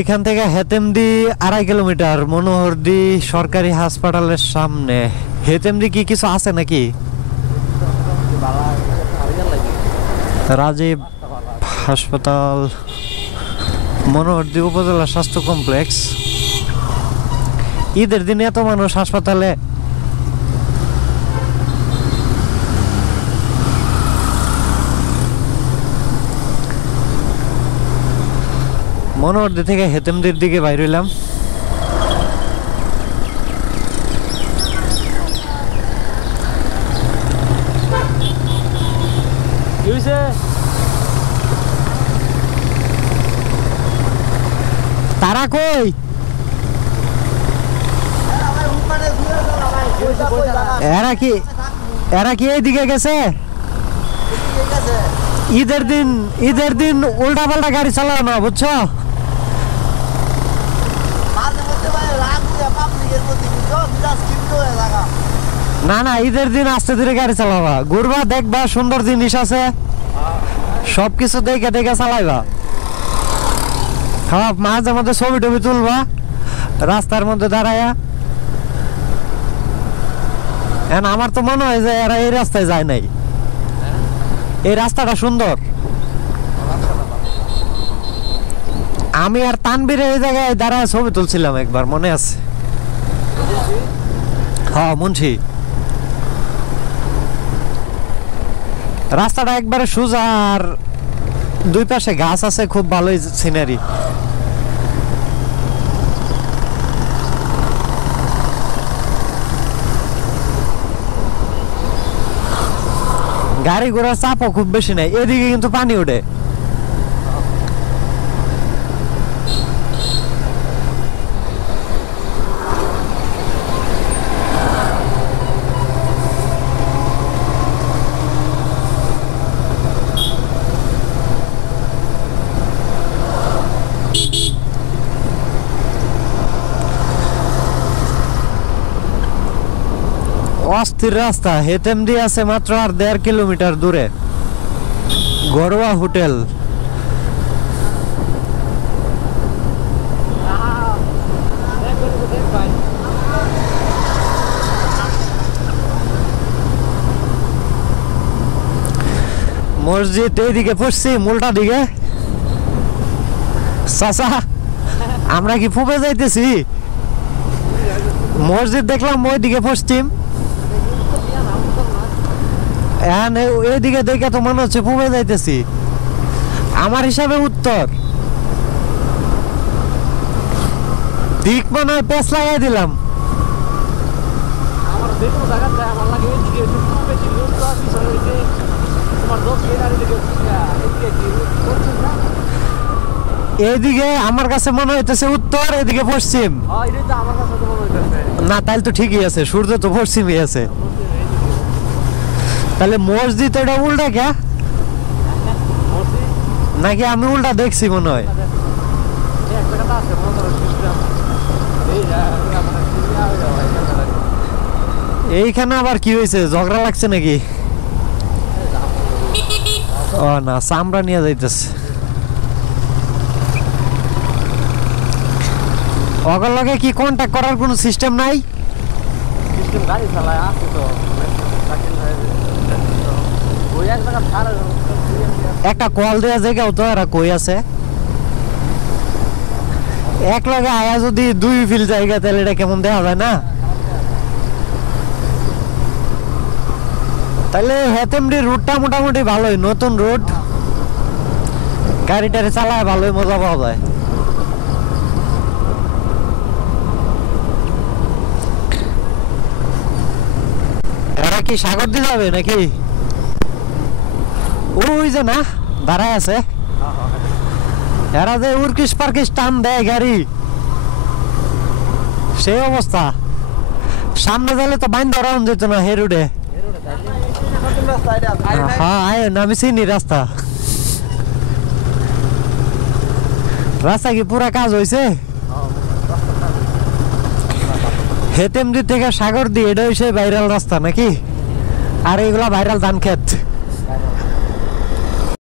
এখান থেকে হেতেমদি 2.5 কিলোমিটার, মনোহরদি সরকারি হাসপাতালের সামনে। হেতেমদি কি কিছু আছে নাকি? রাজীব হাসপাতাল, মনোহরদি উপজেলা স্বাস্থ্য কমপ্লেক্স। ঈদের দিনে এত মানুষ হাসপাতালে। মনোহরদি থেকে হেতেমদির দিকে বাইর হইলাম। তারা কই? এরা কি এইদিকে গেছে? ঈদের দিন উল্টা পাল্টা গাড়ি চালাও না, বুঝছো? না না, ঈদের দিন আস্তে ধীরে গাড়ি চালাবা, ঘুরবা, দেখবা, সুন্দর জিনিস আছে, সবকিছু দেখে দেখে চালাইবা। হ্যাঁ, মাঝে মধ্যে ছবি টবি তুলবা রাস্তার মধ্যে দাঁড়ায়া। আমার তো মনে হয় যে এরা এই রাস্তায় যায় নাই। এই রাস্তাটা সুন্দর। আমি আর তানবীর এই জায়গায় দাঁড়ায় ছবি তুলছিলাম একবার, মনে আছে? হ্যাঁ, মুন্সি। রাস্তাটা একবারে সোজা, আর দুই পাশে গাছ আছে, খুব ভালোই সিনারি। গাড়ি ঘোড়ার চাপও খুব বেশি নাই। এদিকে কিন্তু পানি ওঠে। অস্থির রাস্তা। হেতেমদি আছে মাত্র আর 1.5 কিলোমিটার দূরে। ঘরোয়া হোটেল। মসজিদ এইদিকে পশ্চিম, উল্টা দিকে। চাচা, আমরা কি ফুপে যাইতেছি? মসজিদ দেখলাম ওইদিকে পশ্চিম, এইদিকে দেখে তো মনে হচ্ছে পূবে যাইতেছি। আমার হিসাবে উত্তর দিক মনে হয় পেছ লাগাই দিলাম। এইদিকে আমার কাছে মনে হইতেছে উত্তর, এদিকে পশ্চিম। না, তাহলে তো ঠিকই আছে, সূর্য তো পশ্চিমই আছে। তাহলে মসজিদ এটা উল্টা কে নাকি আমি উল্টা দেখছি মনে হয়? এইখানে আবার কি হয়েছে? ঝগড়া লাগছে নাকি? ও না, চামড়া নিয়ে যাইতেছে। ওগর লগে কি কন্টাক্ট করার কোনো সিস্টেম নাই? একটা কল দেওয়া জায়গাও তো এরা কই আছে। এক লগে আয়া যদি 2 ফিল জায়গা, তাহলে এটা কেমন দেখা যায় না? তাহলে হেতেমডি রুটটা মোটামুটি ভালোই, নতুন রুট, গাড়ি টাড়ি চালায় ভালোই মজা পাওয়া যায়। এরা কি সাগর দিয়ে যাবে নাকি? ওই যে না দাঁড়ায় আছে, এরা যে উর্কিশ পার্কিশ টান দেয় গাড়ি, সেই অবস্থা। সামনে গেলে তো বাইন ধরা যেত না হে রুটে। হ্যাঁ, আমি চিনি রাস্তা। রাস্তা কি পুরা কাজ হয়েছে? হেতেমদি থেকে সাগর দিয়ে এটা হয়েছে ভাইরাল রাস্তা নাকি? আর এইগুলা ভাইরাল ধান ক্ষেত।